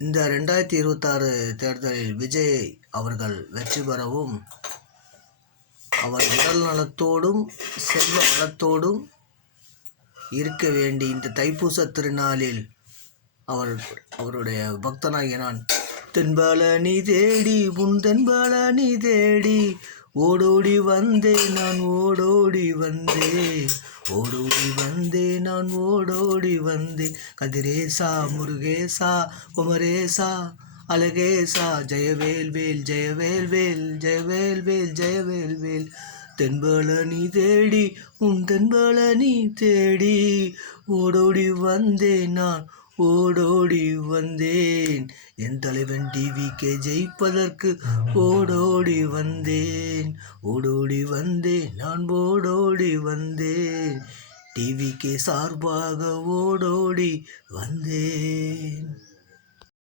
இந்த 2026 தேர்தலில் விஜய் அவர்கள் வெற்றி பெறவும், அவர் உடல் நலத்தோடும் செல்வ வளத்தோடும் இருக்க வேண்டி இந்த தைப்பூச திருநாளில் அவருடைய பக்தனாகிய நான் தென்பழனி தேடி உன் தென்பழனி தேடி ஓடோடி வந்தேன் நான் ஓடோடி வந்தேன் நான் ஓடோடி வந்தேன் கதிரேசா முருகேசா குமரேசா அழகேசா ஜெயவேல் வேல் ஜெயவேல் வேல் ஜெயவேல் வேல் ஜெயவேல் வேல் தென்பழனி தேடி உன் தென்பழனி தேடி ஓடோடி வந்தேன் நான் ஓடோடி வந்தேன் என் தலைவன் டிவிகே ஜெயிப்பதற்கு ஓடோடி வந்தேன் நான் ஓடோடி வந்தேன் டிவிகே சார்பாக ஓடோடி வந்தேன்.